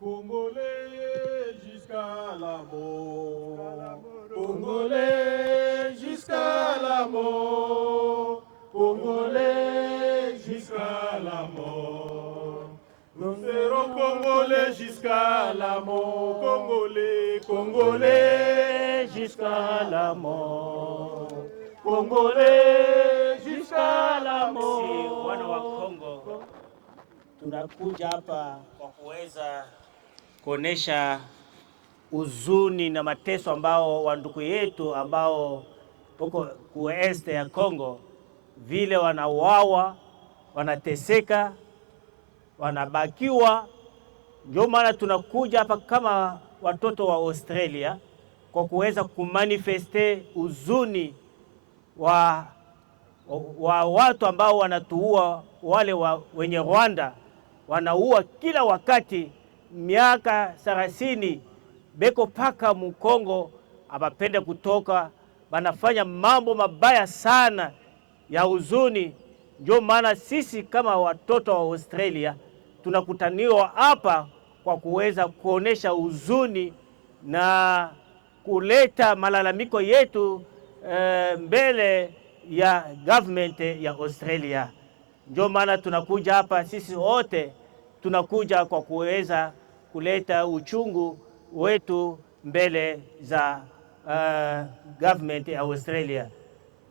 Congolais jusqu'à la mort. Congolais jusqu'à la mort. Congolais jusqu'à la mort. Nous serons Congolais jusqu'à la mort. Congolais, Congolais jusqu'à la mort. Congolais jusqu'à la mort. Si wana wa Kongo tunakuja hapa kwa kuweza kuonesha huzuni na mateso ambao wandugu yetu ambao huko kueste ya Kongo vile wanauawa, wanateseka, wanabakiwa. Ndio maana tunakuja hapa kama watoto wa Australia kwa kuweza kumanifeste huzuni wa watu ambao wanatuua, wale wenye Rwanda wanaua kila wakati. Miaka 30 beko paka Mkongo abapende kutoka, banafanya mambo mabaya sana ya huzuni. Ndio maana sisi kama watoto wa Australia tunakutaniwa hapa kwa kuweza kuonesha huzuni na kuleta malalamiko yetu mbele ya government ya Australia. Ndio maana tunakuja hapa sisi wote, tunakuja kwa kuweza kuleta uchungu wetu mbele za government ya Australia.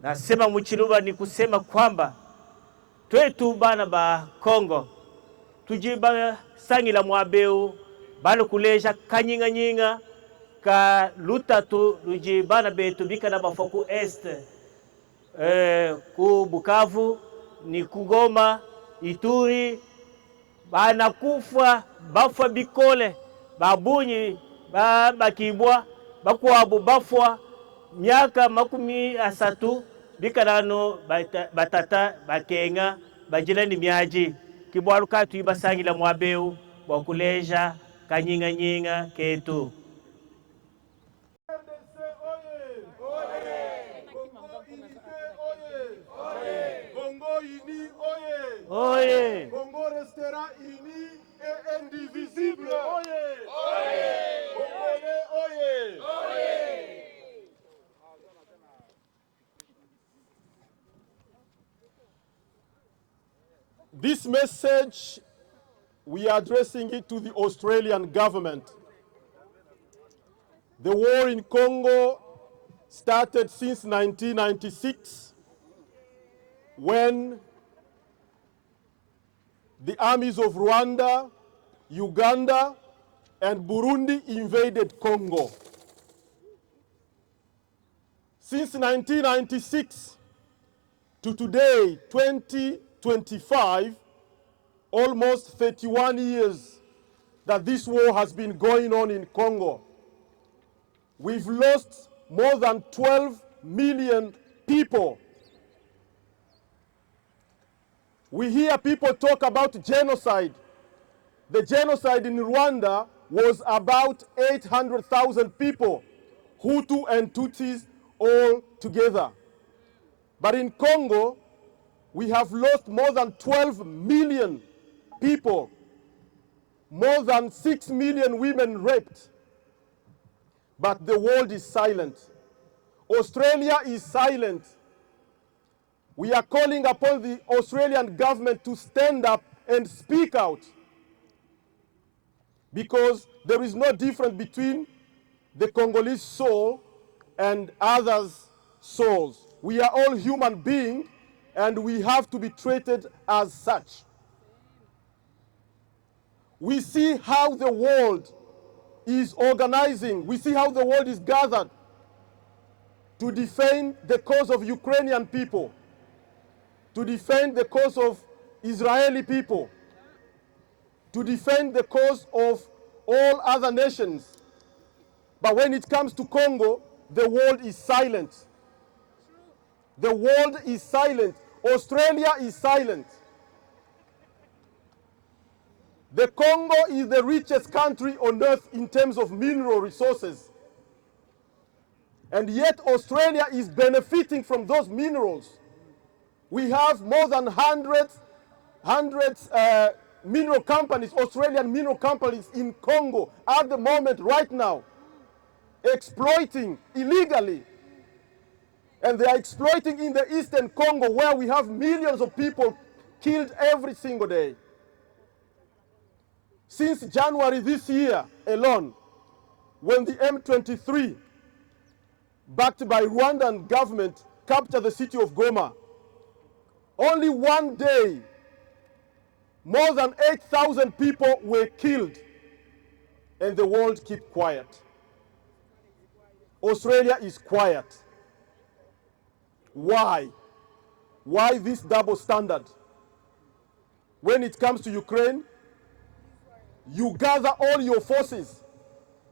Nasema mchiluba ni kusema kwamba twetu bana ba Kongo tujiba sangila mwabeu balo kuleja kanyinga nyinga ka lutatu tujibana betu bika na bafoku est ku Bukavu ni Kugoma, Ituri, banakufa bafwa bikole babunyi bakibwa bakwabu bafwa myaka 30 bikanano batata bakenga bajilani myaji kibwaruka tuibasangila mwabeu wakuleja kanyinga nyinga ketu. Oye! Congo restera uni et indivisible. Oye! Oye! Congolais, oye! Oye! This message, we are addressing it to the Australian government. The war in Congo started since 1996 when the armies of Rwanda, Uganda, and Burundi invaded Congo. Since 1996 to today, 2025, almost 31 years that this war has been going on in Congo. We've lost more than 12 million people. We hear people talk about genocide. The genocide in Rwanda was about 800,000 people, Hutu and Tutsis all together. But in Congo, we have lost more than 12 million people, more than 6 million women raped. But the world is silent. Australia is silent. We are calling upon the Australian government to stand up and speak out, because there is no difference between the Congolese soul and others' souls. We are all human beings and we have to be treated as such. We see how the world is organizing. We see how the world is gathered to defend the cause of Ukrainian people, to defend the cause of Israeli people, to defend the cause of all other nations. But when it comes to Congo, the world is silent. The world is silent. Australia is silent. The Congo is the richest country on earth in terms of mineral resources. And yet Australia is benefiting from those minerals. We have more than hundreds mineral companies, Australian mineral companies in Congo at the moment, right now, exploiting illegally. And they are exploiting in the eastern Congo, where we have millions of people killed every single day. Since January this year alone, when the M23, backed by Rwandan government, captured the city of Goma, only one day, more than 8,000 people were killed, and the world kept quiet. Australia is quiet. Why? Why this double standard? When it comes to Ukraine, you gather all your forces,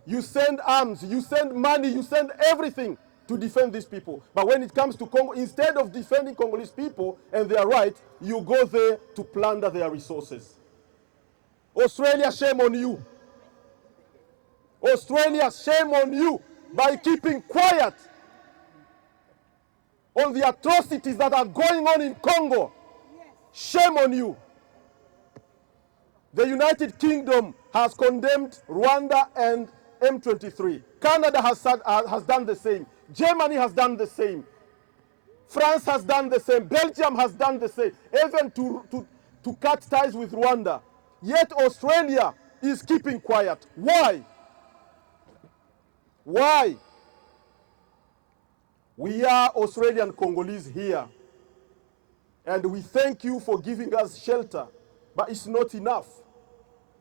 you send arms, you send money, you send everything to defend these people. But when it comes to Congo, instead of defending Congolese people and their rights, you go there to plunder their resources. Australia, shame on you. Australia, shame on you by keeping quiet on the atrocities that are going on in Congo. Shame on you. The United Kingdom has condemned Rwanda and M23. Canada has done the same. Germany has done the same. France has done the same. Belgium has done the same, even to cut ties with Rwanda. Yet Australia is keeping quiet. Why? Why? We are Australian Congolese here, and we thank you for giving us shelter, but it's not enough.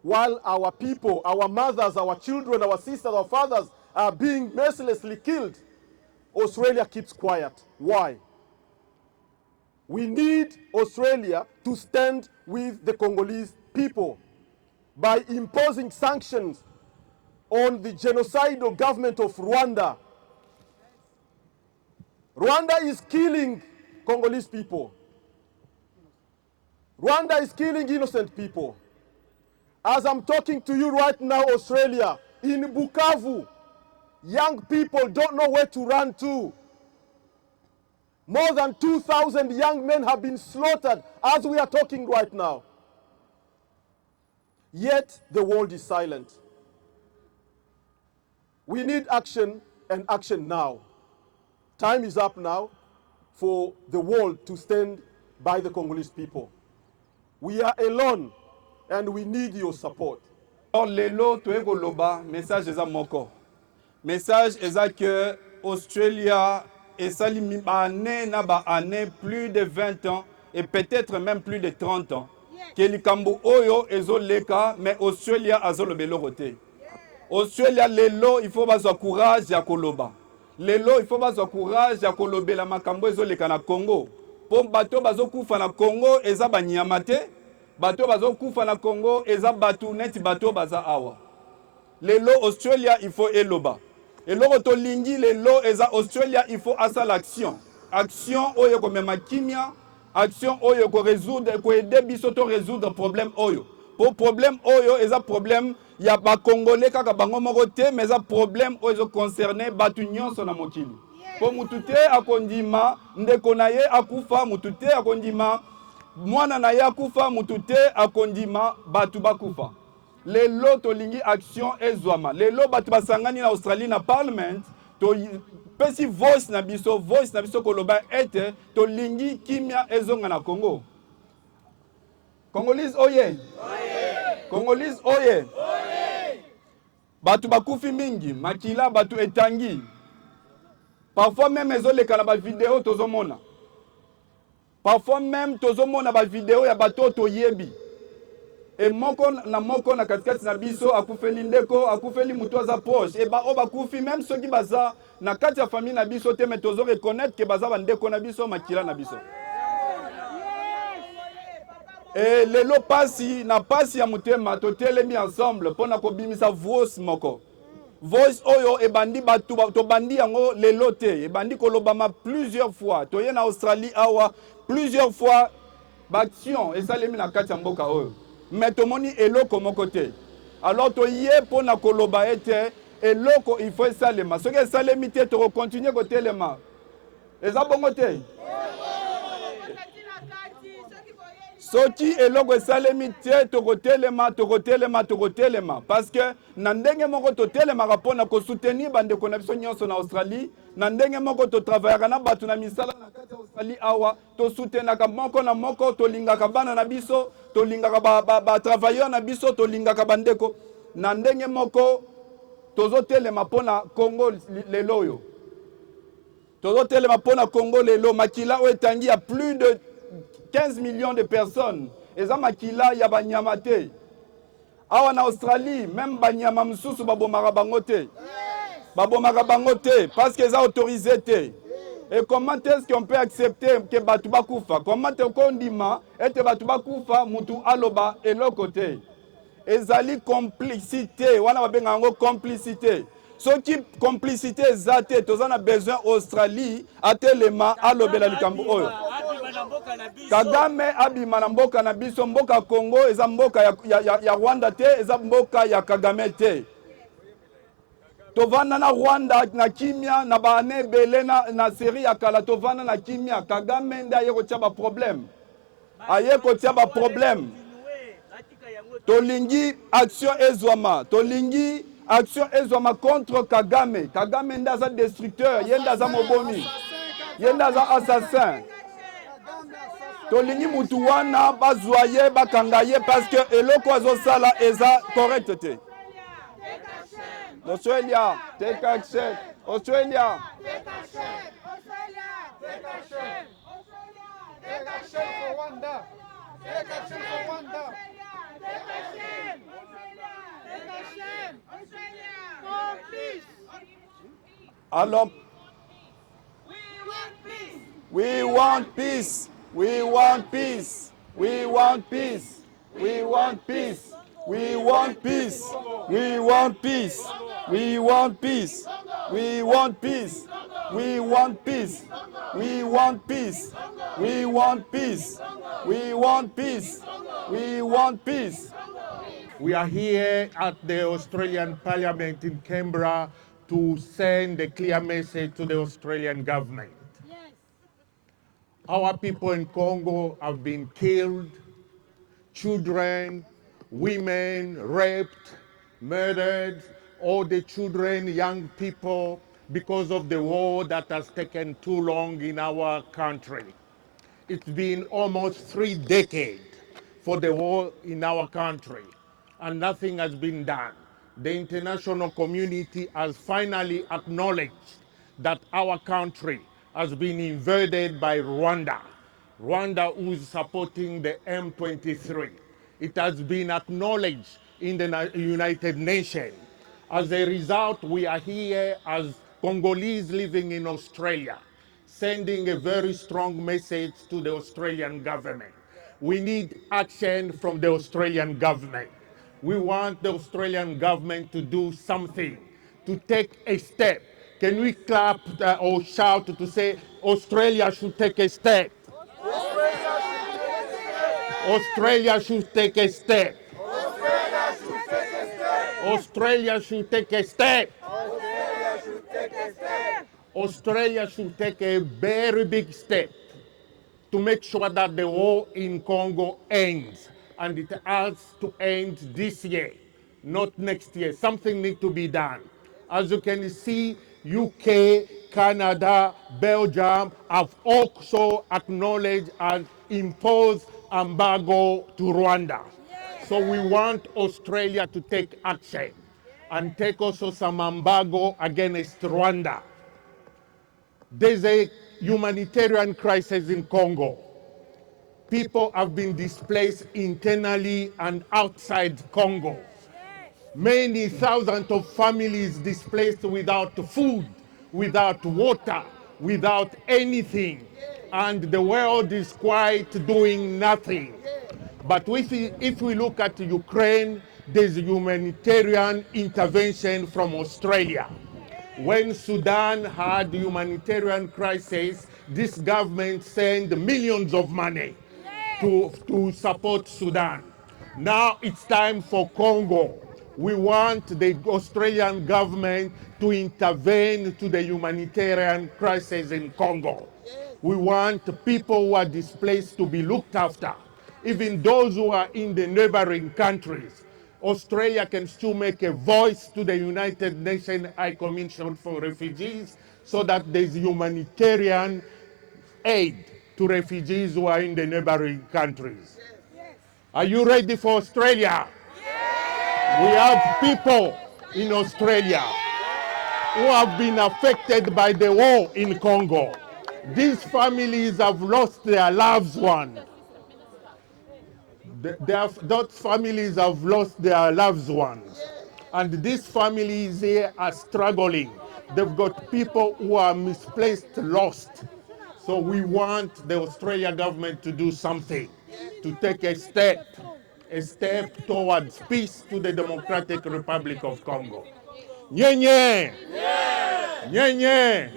While our people, our mothers, our children, our sisters, our fathers are being mercilessly killed, Australia keeps quiet. Why? We need Australia to stand with the Congolese people by imposing sanctions on the genocidal government of Rwanda. Rwanda is killing Congolese people. Rwanda is killing innocent people. As I'm talking to you right now, Australia, in Bukavu, young people don't know where to run to. More than 2,000 young men have been slaughtered as we are talking right now. Yet the world is silent. We need action, and action now. Time is up now for the world to stand by the Congolese people. We are alone, and we need your support. Lelo toeko loba message eza moko. Message eza que Australia esali année na ba année plus de 20 ans et peut-être même plus de 30 ans. Que likambo oyo ezoleka mais Australia azolobelo kote. Australia lelo il faut bazwa courage ya koloba. Lelo il faut bazwa courage ya kolobela makambo ezoleka na Congo. Po bato bazokufa na Congo eza banyama te. Bato bazokufa na Congo eza batu neti bato baza awa. Lelo Australia il faut eloba. Eloko to lingi lelo eza Australia il faut asa l'action. Action oyo ko mema kimia, action oyo ko résoudre ko aider biso to résoudre problème oyo. Po problème oyo eza problème ya ba congolais kaka bango moko te mais eza problème oyo concerné batu nyonso na mokili. Po mutute akondima ndeko na ye akufa, mutute akondima mwana na ye akufa, mutute akondima batu bakufa. Lelo to lingi action ezwama. Lelo batu basangani na Australie na parliament to pesi voice na biso koloba ete to lingi kimia ezonga na Congo. Congolese oye. Congolese oye. Batu bakufi mingi, makila batu etangi. Parfois même ezoleka na ba vidéo tozomona. Parfois même tozomona ba vidéo ya bato toyebi. Et moko na katikati na biso akufeli ndeko, akufeli mutu aza proche. Et ba oba kufi même soki baza na kati ya famille na biso te mais tozo reconnaître que baza ba ndeko na biso makila na biso. Et lelo pasi na pasi ya mutema totelemi ensemble pona ko bimisa voice moko. Voice oyo ebandi batu to bandi yango lelo te, ebandi kolobama plusieurs fois. Toye na Australie awa plusieurs fois baction esalemi na kati ya mboka oyo. Mais tomoni eloko moko te. Alors toye pona koloba ete eloko il faut esalema. Soki esalemi te to continuer kotelema. Eza bongo te. soki eloko esalemi te tokotelema parce que na ndenge moko totelemaka mpo na kosoutenir bandeko na biso nyonso na Australie, na ndenge moko totravaillaka na bato na misala na kati ya Australie awa, tosoutenaka moko na moko, tolingaka bana na biso, tolingaka batravailleur na biso, tolingaka bandeko na ndenge moko tozotelema mpo na Congo lelo oyo. Tozotelema mpo na Congo lelo, makila oyo etangi ya plus de 15 millions de personnes. Eza makila ya banyama te. Awa na Australie, même banyama msusu babomaka bango te. Babomaka bango te, parce que eza autorisé te. Et comment est-ce qu'on peut accepter que batu bakufa? Comment est-ce qu'on dit ete batu bakufa mutu aloba eloko te? Ezali complicité, wana babenga yango complicité. Soki complicité eza te, tozana besoin Australie atelema alobela likambo oyo. Kagame abima na mboka na biso, mboka Congo eza mboka ya Rwanda te, eza mboka ya Kagame te. Tovanda na Rwanda na kimia na baane bele na seri ya kala, tovanda na kimia. Kagame nda aye kotia ba problème. Aye kotia ba problème. Tolingi action ezwama, tolingi action ezwama contre Kagame. Kagame nda za destructeur, yenda za mobomi, yenda za assassin. Tolingi mutu wana bazwaye bakangaye parce que eloko azosala eza correct te. Australia, take action. Australia, take action. Australia, take action. Australia, take action for Rwanda. Take action for Rwanda. Take action. Australia, take action. Australia, for peace. alors, We want peace. we want peace. We want peace. We want peace. We want peace. We want peace. We want peace. We want peace. We want peace. We want peace. We want peace. We want peace. We want peace. We are here at the Australian Parliament in Canberra to send a clear message to the Australian government. Our people in Congo have been killed, children, women raped, murdered, all the children, young people, because of the war that has taken too long in our country. It's been almost 3 decades for the war in our country, and nothing has been done. The international community has finally acknowledged that our country has been invaded by Rwanda. Rwanda, who is supporting the M23. It has been acknowledged in the United Nations. As a result, we are here as Congolese living in Australia, sending a very strong message to the Australian government. We need action from the Australian government. We want the Australian government to do something, to take a step. Can we clap or shout to say Australia should take a step? Australia should take a step. Australia should take a step. Australia should take a very big step to make sure that the war in Congo ends. And it has to end this year, not next year. Something needs to be done. As you can see, UK, Canada, Belgium have also acknowledged and imposed embargo to Rwanda. So we want Australia to take action and take also some embargo against Rwanda. There's a humanitarian crisis in Congo. People have been displaced internally and outside Congo. Many thousands of families displaced without food, without water, without anything. And the world is quite doing nothing. But if we look at Ukraine, there's a humanitarian intervention from Australia. When Sudan had humanitarian crisis, this government sent millions of money to support Sudan. Now it's time for Congo. We want the Australian government to intervene to the humanitarian crisis in Congo. We want people who are displaced to be looked after. even those who are in the neighboring countries. Australia can still make a voice to the United Nations High Commission for Refugees so that there's humanitarian aid to refugees who are in the neighboring countries. Are you ready for Australia? We have people in Australia who have been affected by the war in Congo. These families have lost their loved ones. Those families have lost their loved ones. And these families here are struggling. They've got people who are misplaced, lost. So we want the Australian government to do something, to take a step towards peace to the Democratic Republic of Congo. Nye-nye! Nye-nye!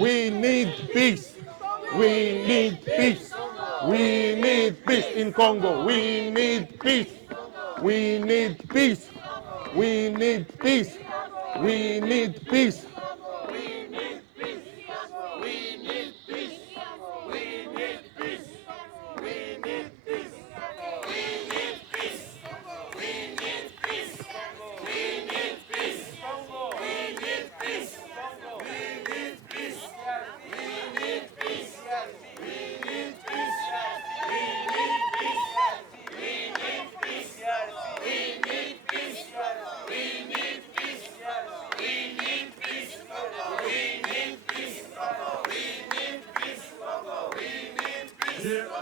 We need peace. We need peace. We need peace in Congo. We need peace. We need peace. We need peace. We need peace.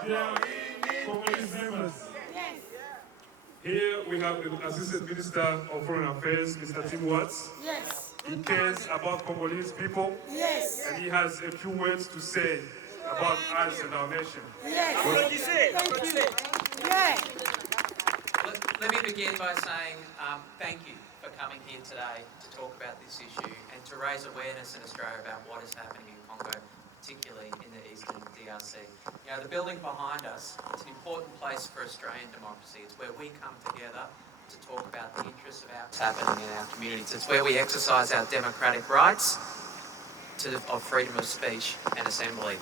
Dear Congolese members, here we have the Assistant Minister of Foreign Affairs, Mr. Tim Watts. Yes. He cares about Congolese people. Yes. And he has a few words to say about us and our nation. Yes. Thank you. Yeah. Let me begin by saying thank you for coming here today to talk about this issue and to raise awareness in Australia about what is happening in Congo, particularly in the eastern DRC. You know, the building behind us, it's an important place for Australian democracy. It's where we come together to talk about the interests of what's happening in our communities. It's where we exercise our democratic rights of freedom of speech and assembly.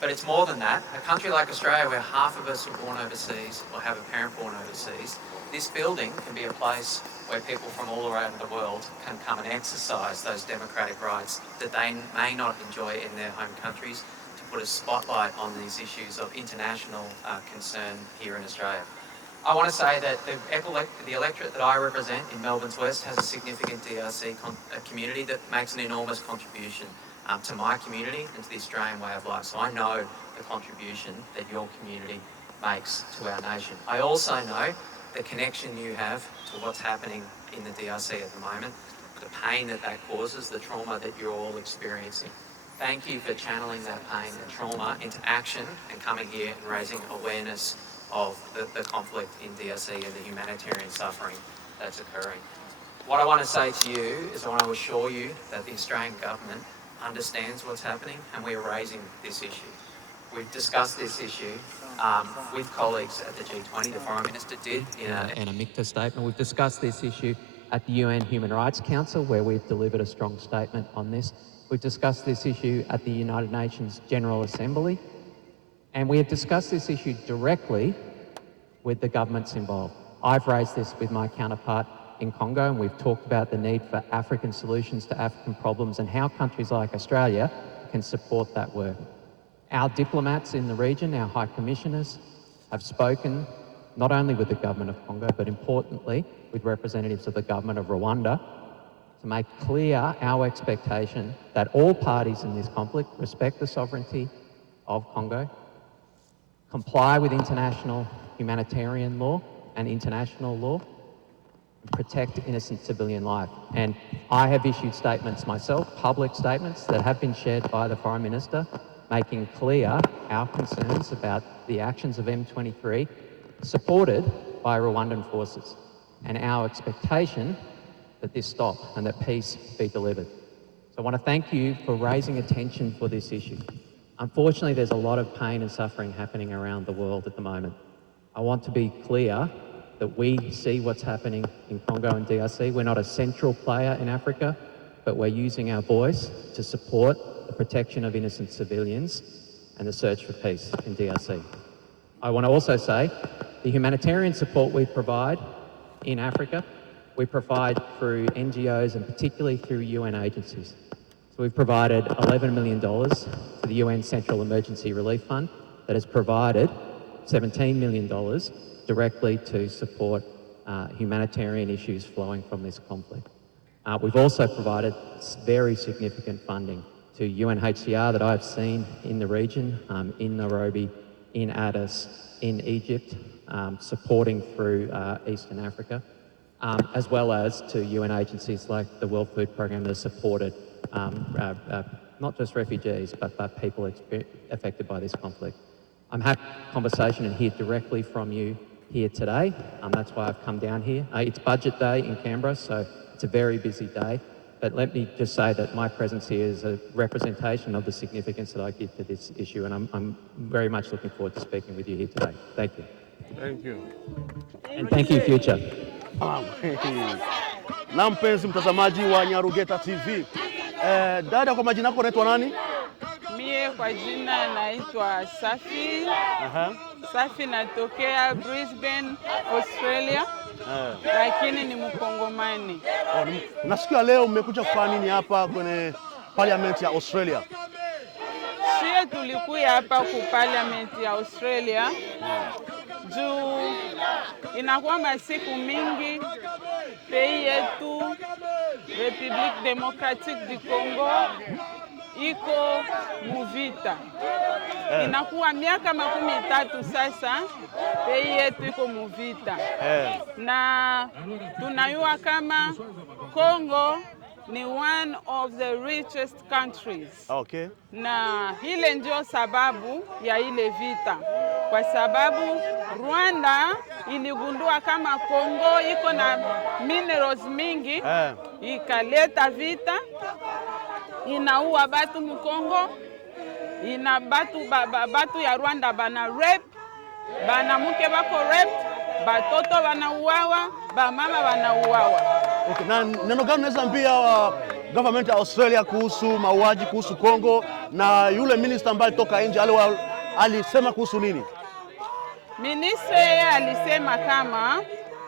But it's more than that. A country like Australia, where half of us are born overseas or have a parent born overseas, this building can be a place where people from all around the world can come and exercise those democratic rights that they may not enjoy in their home countries, to put a spotlight on these issues of international concern here in Australia. I want to say that the electorate that I represent in Melbourne's West has a significant DRC community that makes an enormous contribution to my community and to the Australian way of life. So I know the contribution that your community makes to our nation. I also know the connection you have to what's happening in the DRC at the moment, the pain that causes, the trauma that you're all experiencing. Thank you for channeling that pain and trauma into action and coming here and raising awareness of the conflict in DRC and the humanitarian suffering that's occurring. What I want to say to you is I want to assure you that the Australian government understands what's happening and we're raising this issue. We've discussed this issue with colleagues at the G20. The Foreign Minister did in a MICTA statement. We've discussed this issue at the UN Human Rights Council, where we've delivered a strong statement on this. We've discussed this issue at the United Nations General Assembly, and we have discussed this issue directly with the governments involved. I've raised this with my counterpart in Congo, and we've talked about the need for African solutions to African problems and how countries like Australia can support that work. Our diplomats in the region, our high commissioners, have spoken not only with the government of Congo, but importantly with representatives of the government of Rwanda to make clear our expectation that all parties in this conflict respect the sovereignty of Congo, comply with international humanitarian law and international law, and protect innocent civilian life. And I have issued statements myself, public statements that have been shared by the Foreign Minister, making clear our concerns about the actions of M23 supported by Rwandan forces and our expectation that this stop and that peace be delivered. So I want to thank you for raising attention for this issue. Unfortunately, there's a lot of pain and suffering happening around the world at the moment. I want to be clear that we see what's happening in Congo and DRC. We're not a central player in Africa, but we're using our voice to support the protection of innocent civilians and the search for peace in DRC. I want to also say the humanitarian support we provide in Africa, we provide through NGOs and particularly through UN agencies. So we've provided $11 million to the UN Central Emergency Relief Fund that has provided $17 million directly to support humanitarian issues flowing from this conflict. We've also provided very significant funding to UNHCR that I've seen in the region, in Nairobi, in Addis, in Egypt, supporting through Eastern Africa, as well as to UN agencies like the World Food Programme that have supported not just refugees, but people affected by this conflict. I'm happy to have a conversation and hear directly from you here today. That's why I've come down here. It's budget day in Canberra, so it's a very busy day. But let me just say that my presence here is a representation of the significance that I give to this issue, and I'm very much looking forward to speaking with you here today. Thank you. Thank you. And thank you, Future. Na mpenzi mtazamaji wa Nyarugeta TV. Dada, kwa majina yako unaitwa nani? Mie kwa jina naitwa Safi. Safi, natokea Brisbane, Australia. Lakini ni mkongomani. Nasikia leo mmekuja kufanya nini hapa kwenye parliament ya Australia? Sisi tulikuja hapa ku parliament ya Australia juu inakuwa masiku mingi pays yetu République démocratique du Congo iko muvita. Inakuwa miaka 13 sasa pays yetu iko muvita. Na tunayua kama Congo ni one of the richest countries. Okay. Na ile ndio sababu ya ile vita. Kwa sababu Rwanda iligundua kama Congo iko na minerals mingi, ikaleta vita, inaua batu mkongo, ina batu ya Rwanda bana rape, bana muke bako rape, batoto banauawa, bamama banauawa. Okay, na neno gani unaweza ambia government ya Australia kuhusu mauaji kuhusu Congo, na yule minister ambaye toka nje alisema kuhusu nini? Ministre alisema kama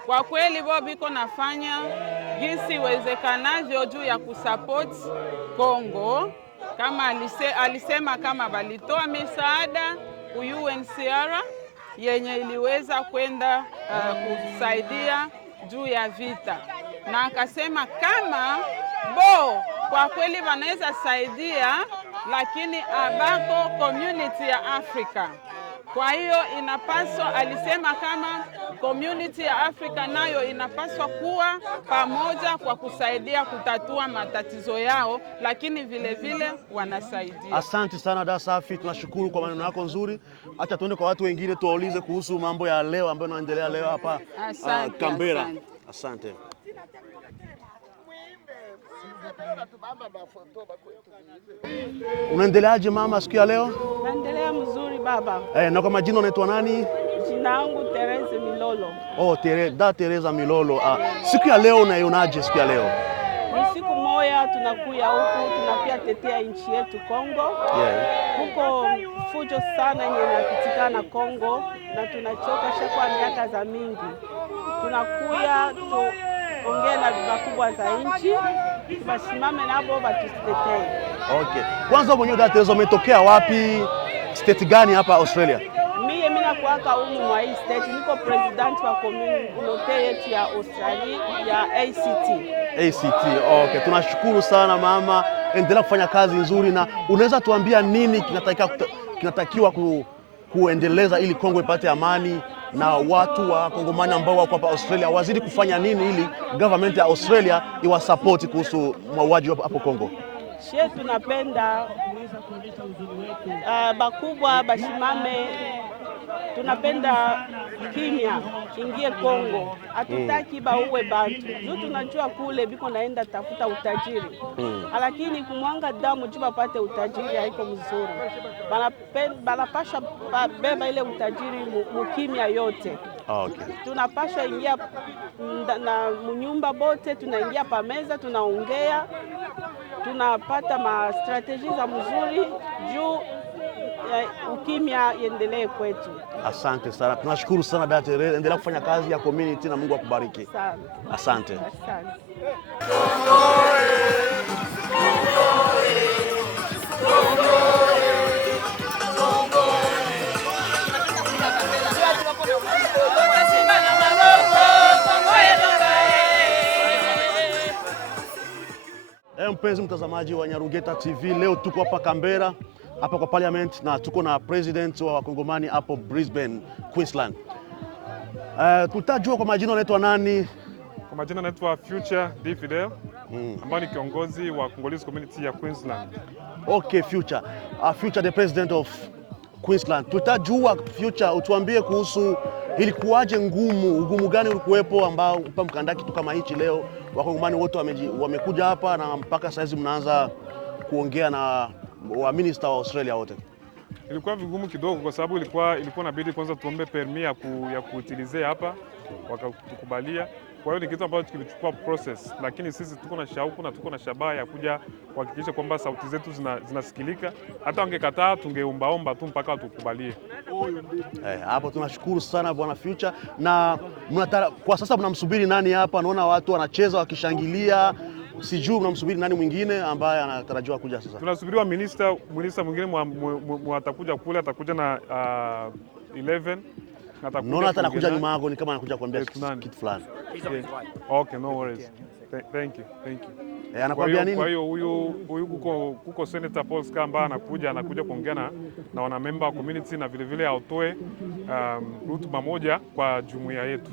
kwa kweli wao biko nafanya jinsi iwezekanavyo juu ya kusupport Congo. Kama alisema kama balitoa misaada ku UNHCR yenye iliweza kwenda kusaidia juu ya vita. Na akasema kama kwa kweli wanaweza saidia, lakini abako community ya Afrika. Kwa hiyo inapaswa, alisema kama community ya Afrika nayo inapaswa kuwa pamoja kwa kusaidia kutatua matatizo yao, lakini vile vile wanasaidia. Asante sana dada Safi, tunashukuru kwa maneno yako nzuri. Acha tuende kwa watu wengine tuwaulize kuhusu mambo ya leo ambayo yanaendelea leo hapa Canberra. Asante. Unaendeleaje mama siku ya leo? Naendelea mzuri baba. Na kwa majina unaitwa nani? Jina langu Teresa Milolo. Oh, Teresa Milolo. Siku ya leo unaionaje siku ya leo? Ni siku moja tunakuya huku, tunakuya tetea nchi yetu Kongo. Huko fujo sana yenye inapitikana Kongo na tunachoka shakwa miaka za mingi. Tunakuya ongea na wakubwa za nchi, basimame nabo batutetee. Okay. Kwanza mwenyewe dada Teresa umetokea wapi? State gani hapa Australia? Mimi nakuaka humu mwa hii state, niko president wa community yetu ya Australia ya ACT. Okay. Tunashukuru sana mama. Endelea kufanya kazi nzuri, na unaweza tuambia nini kinatakiwa kuendeleza ili Kongo ipate amani, na watu wa Congomani ambao wako hapa Australia wazidi kufanya nini ili government ya Australia iwasupport kuhusu mauaji hapo Kongo? Shie tunapenda bakubwa bashimame, tunapenda kimya ingie Kongo. Hatutaki bauwe bantu. Juu tunajua kule biko naenda tafuta utajiri. Lakini kumwanga damu juu bapate utajiri haiko mzuri. Banapasha beba ile utajiri mukimya yote. Okay. Tunapasha ingia na munyumba bote, tunaingia pa meza, tunaongea, tunapata ma strategies za mzuri juu ukimya iendelee kwetu. Asante sana, tunashukuru sana dada Teresa, endelea kufanya kazi ya community na Mungu akubariki. Asante. Asante. Mpenzi mtazamaji wa Nyarugeta TV, leo tuko hapa Cambrera, hapa kwa parliament, na tuko na president wa Congomani hapo Brisbane, Queensland. Tutajua kwa majina unaitwa nani? Kwa majina naitwa Future Fidel, ambaye ni kiongozi wa Congolese community ya Queensland. Okay, Future. Future the president of Queensland. Tutajua Future, utuambie kuhusu ilikuwaje ugumu gani ulikuwepo ambao upa mkanda kitu kama hichi leo. Wakongomani wote wamekuja hapa na mpaka saizi mnaanza kuongea na wa minister wa Australia wote. Ilikuwa vigumu kidogo kwa sababu ilikuwa inabidi kwanza tuombe permit ya kuutilize hapa, wakatukubalia. Kwa hiyo ni kitu ambacho kilichukua process, lakini sisi tuko na shauku na tuko na shabaha ya kuja kuhakikisha kwamba sauti zetu zinasikilika. Hata wangekataa tungeombaomba tu mpaka watukubalie. Hapo tunashukuru sana bwana Future. Na kwa sasa mnamsubiri nani hapa? Naona watu wanacheza wakishangilia. Sijui mnamsubiri nani mwingine ambaye anatarajiwa kuja sasa? Tunasubiriwa minister mwingine atakuja kule, atakuja na 11. Naona hata anakuja nyuma yako, ni kama anakuja kuambia kitu fulani. Okay, no worries. Thank you. Anakuambia nini? Kwa hiyo huyu kuko Senator Paul Skamba anakuja kuongea na wanamemba wa community na vile autoe hotuba moja kwa jumuiya yetu.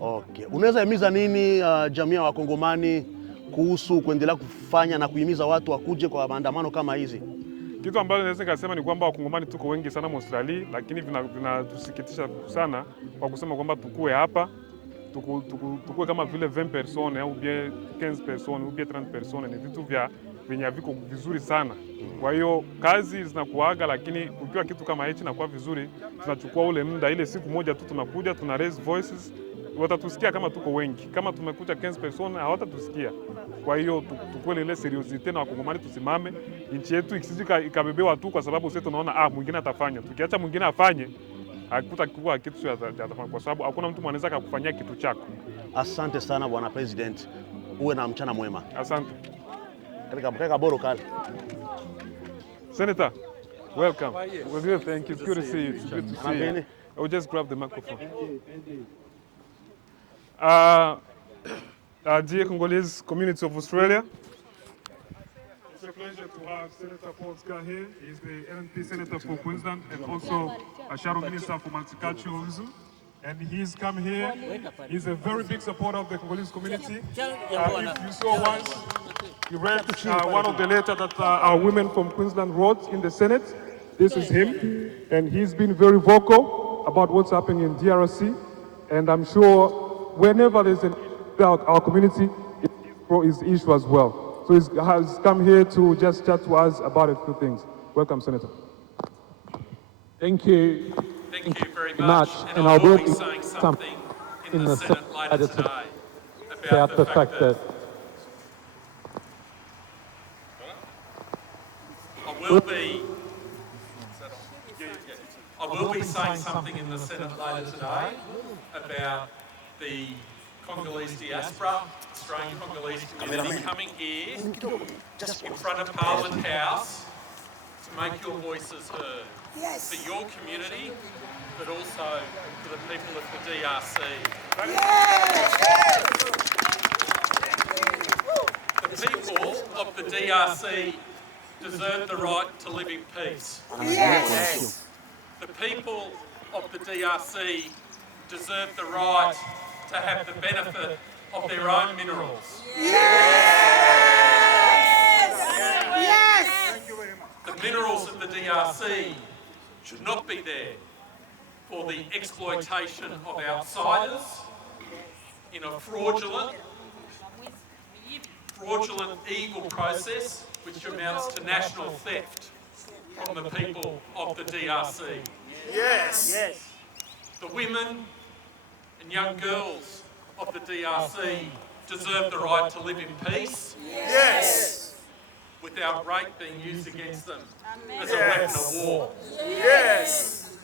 Okay. Unaweza himiza nini jamii ya Wakongomani kuhusu kuendelea kufanya na kuhimiza watu wakuje kwa maandamano kama hizi? Kitu ambacho naweza kusema ni kwamba Wakongomani tuko wengi sana Australia, lakini vinatusikitisha sana kwa kusema kwamba tukue hapa, tukue kama vile 20 personnes au bien 15 personnes au bien 30 personnes. Ni vitu vyenye viko vizuri sana. Kwa hiyo kazi zinakuaga, lakini ukiwa kitu kama hichi inakuwa vizuri, tunachukua ule muda, ile siku moja tu tunakuja, tuna raise voices, watatusikia kama tuko wengi. Kama tumekuja 15 personnes hawatatusikia. Kwa hiyo tukue ile seriosity na Wakongomani tusimame, nchi yetu ikisije ikabebewa tu kwa sababu sisi tunaona mwingine atafanya. Tukiacha mwingine afanye, hakutakuwa kitu cha atafanya kwa sababu hakuna mtu anaweza kukufanyia kitu chako. Asante sana bwana president. Uwe na mchana mwema. Asante. Katika boro kale. Senator, welcome. Well, good, thank you. It's good to see you. It's good to see you. I will just grab the microphone. Dear Congolese community of Australia, it's a pleasure to have Senator Paul Ska here. He's the NP Senator for Queensland and also a Shadow Minister for Multiculturalism. And he's come here. He's a very big supporter of the Congolese community. If you saw once, you read one of the letters that our women from Queensland wrote in the Senate. This is him. And he's been very vocal about what's happening in DRC. And I'm sure whenever there's an issue about our community, it's his issue as well. So he has come here to just chat to us about a few things. Welcome, Senator. Thank you. Thank you very much. And I will be saying something in the Senate later today about the fact that I will be saying something in the Senate later today about the Congolese diaspora, Australian Congolese community coming here in front of Parliament House to make your voices heard. Yes. For your community, but also for the people of the DRC. Yes. The people of the DRC deserve the right to live in peace. Yes. The people of the DRC deserve the right to have the benefit of their own minerals. Yes. Yes. The minerals of the DRC should not be there for the exploitation of outsiders in a fraudulent, evil process which amounts to national theft from the people of the DRC. Yes. Yes. The women and young girls of the DRC deserve the right to live in peace. Yes. without rape being used against them as a weapon of war. Yes.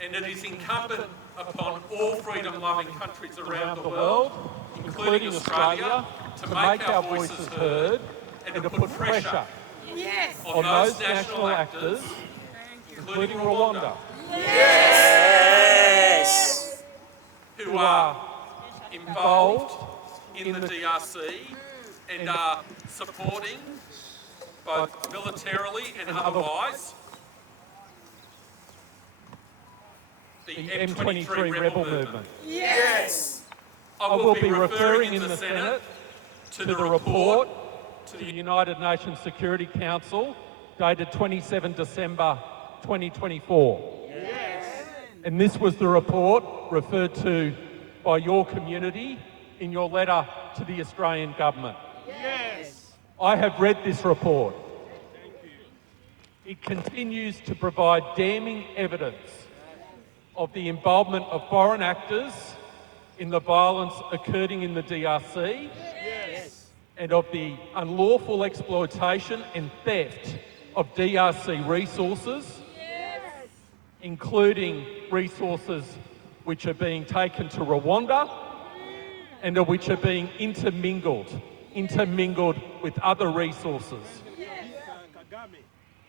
And it is incumbent upon all freedom-loving countries around the world, including Australia, to make our voices heard and to put pressure on those national actors, including Rwanda, who are involved in the DRC and are supporting, both militarily and otherwise, the M23 rebel movement. Yes. I will be referring in the Senate to the report to the United Nations Security Council dated 27 December 2024. And this was the report referred to by your community in your letter to the Australian government. I have read this report. It continues to provide damning evidence of the involvement of foreign actors in the violence occurring in the DRC and of the unlawful exploitation and theft of DRC resources, including resources which are being taken to Rwanda and which are being intermingled with other resources.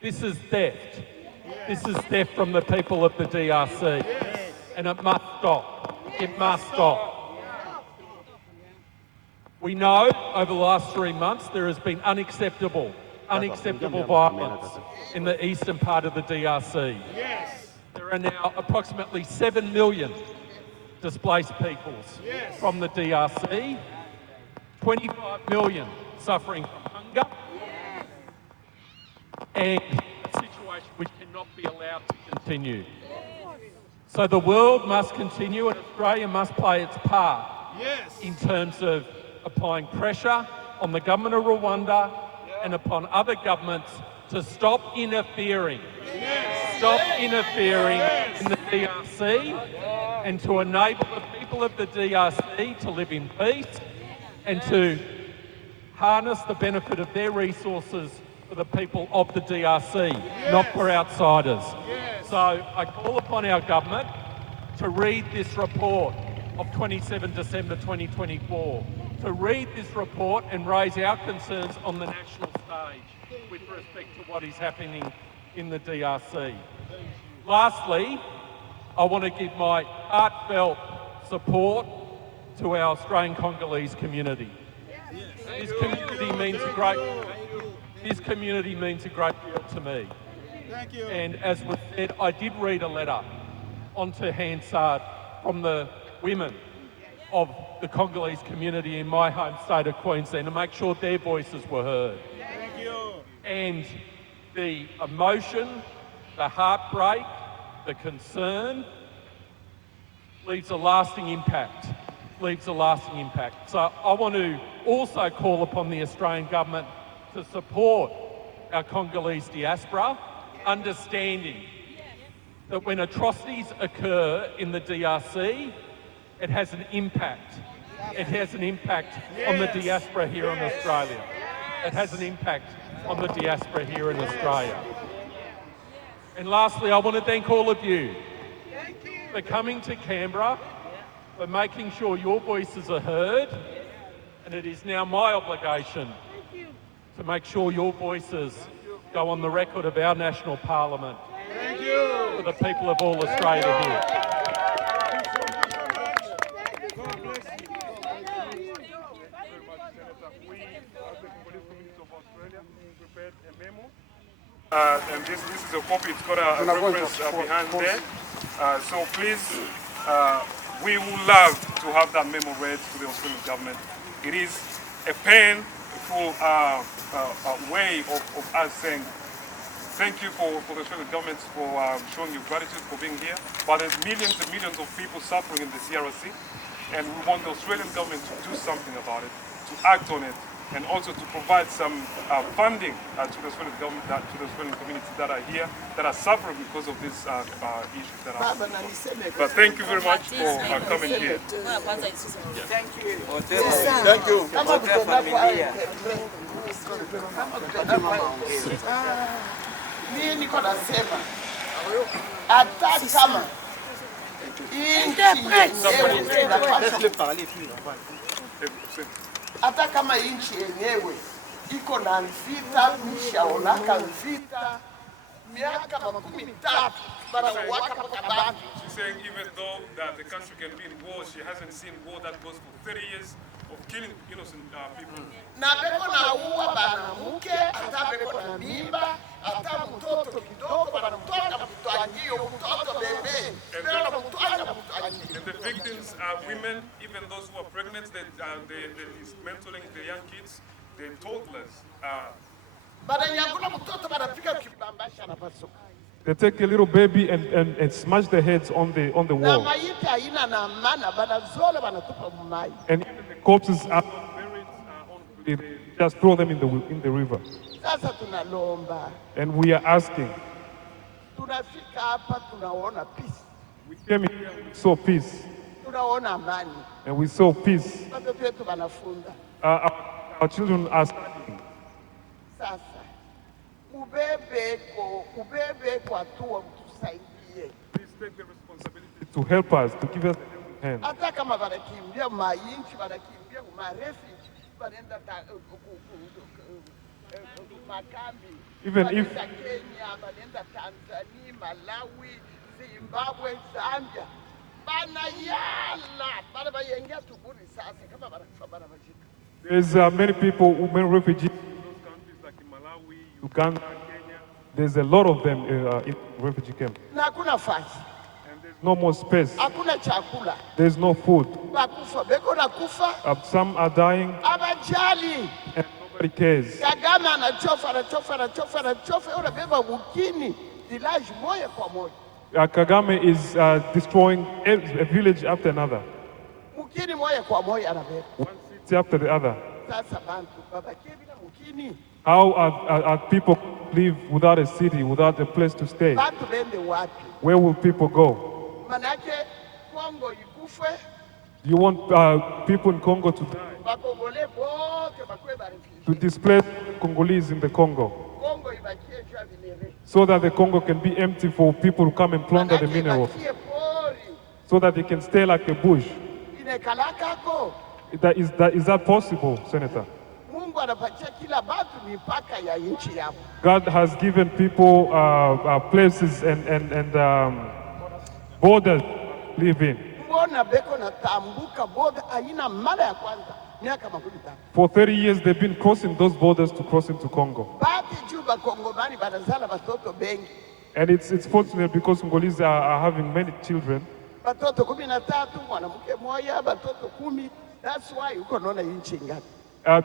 This is theft. This is theft from the people of the DRC, and it must stop. It must stop. We know over the last 3 months there has been unacceptable violence in the eastern part of the DRC. There are now approximately 7 million displaced peoples from the DRC, 25 million suffering from hunger, and a situation which cannot be allowed to continue. So the world must continue and Australia must play its part in terms of applying pressure on the government of Rwanda and upon other governments to stop interfering in the DRC and to enable the people of the DRC to live in peace and to harness the benefit of their resources for the people of the DRC, not for outsiders. So I call upon our government to read this report of 27 December 2024, to read this report and raise our concerns on the national stage with respect to what is happening in the DRC. Lastly, I want to give my heartfelt support to our Australian Congolese community. This community means a great deal to me. Thank you. And as was said, I did read a letter onto Hansard from the women of the Congolese community in my home state of Queensland to make sure their voices were heard. Thank you. And the emotion, the heartbreak, the concern leaves a lasting impact. So I want to also call upon the Australian government to support our Congolese diaspora, understanding that when atrocities occur in the DRC, it has an impact. It has an impact on the diaspora here in Australia. It has an impact on the diaspora here in Australia. And lastly, I want to thank all of you for coming to Canberra, for making sure your voices are heard, and it is now my obligation to make sure your voices go on the record of our national parliament for the people of all Australia here. And this is a copy, it's got a reference behind there. So please, we would love to have that memo read to the Australian government. It is a painful way of us saying thank you for the Australian government for showing your gratitude for being here. But there's millions and millions of people suffering in the DRC, and we want the Australian government to do something about it, to act on it, and also to provide some funding to the Australian government, to the Australian community that are here, that are suffering because of these issues that are happening. But thank you very much for coming here. Thank you. Thank you. Mimi niko nasema hata kama hata kama nchi yenyewe iko na vita, mishaonaka vita miaka 13 wanawaka mpaka bantu. She's saying even though that the country can be in war, she hasn't seen war that goes for 30 years of killing innocent people. Na beko na uwa banamuke, hata beko na mimba, hata mtoto kidogo banamtoka mtwangio, mtoto bebe. And the victims are women, even those who are pregnant, they dismantling the young kids, the toddlers. They take a little baby and smash their heads on the wall. And even the corpses are buried, they just throw them in the river. And we are asking. We came here, we saw peace. And we saw peace. Our children are studying. Please take the responsibility to help us, to give us a hand. Even if there's many people, many refugees in those countries like in Malawi, Uganda, Kenya. There's a lot of them in refugee camps. And there's no more space. There's no food. Some are dying. And nobody cares. Kagame is destroying a village after another. One city after the other. How are people live without a city, without a place to stay? Where will people go? You want people in Congo to die? To displace Congolese in the Congo? So that the Congo can be empty for people to come and plunder the minerals. So that they can stay like a bush. Is that possible, Senator? God has given people places and borders to live in. For 30 years, they've been crossing those borders to cross into Congo. And it's fortunate because Congolese are having many children. That's why you can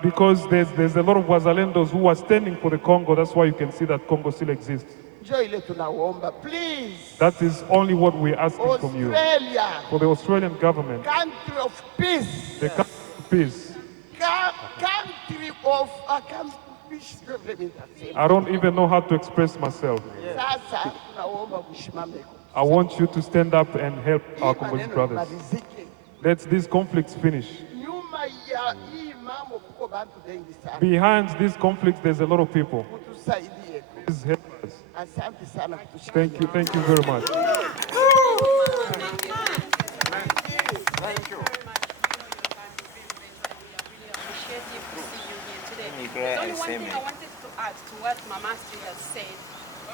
because there's a lot of Wazalendos who are standing for the Congo. That's why you can see that Congo still exists. Please. That is only what we're asking Australia, from you. For the Australian government. Country of peace. The country of peace. Country of I don't even know how to express myself. I want you to stand up and help our Congolese brothers. Let these conflicts finish. Behind these conflicts, there's a lot of people. Please help us. Thank you very much. Thank you. There's only one thing I wanted to add to what Mama Astrid has said.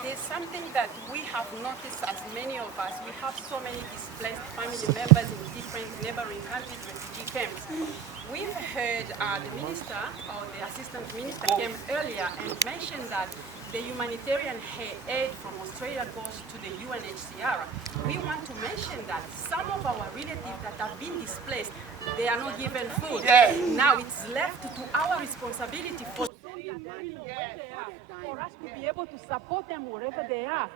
There's something that we have noticed as many of us. We have so many displaced family members in different neighboring countries, refugee camps. We've heard the minister or the assistant minister came earlier and mentioned that the humanitarian aid from Australia goes to the UNHCR. We want to mention that some of our relatives that have been displaced, they are not given food. Yes. Now it's left to our responsibility for us to be able to support them wherever they are,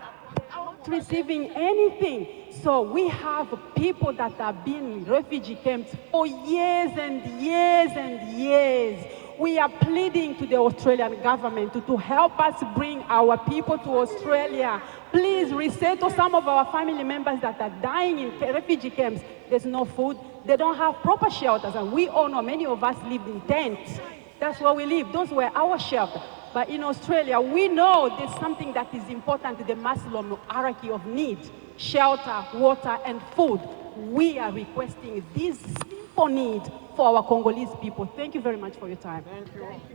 not receiving anything. So we have people that have been in refugee camps for years and years and years. We are pleading to the Australian government to help us bring our people to Australia. Please resettle some of our family members that are dying in refugee camps. There's no food. They don't have proper shelters. And we all know many of us live in tents. That's where we live. Those were our shelter. But in Australia, we know there's something that is important, the Maslow hierarchy of need: shelter, water, and food. We are requesting this simple need for our Congolese people. Thank you very much for your time. Thank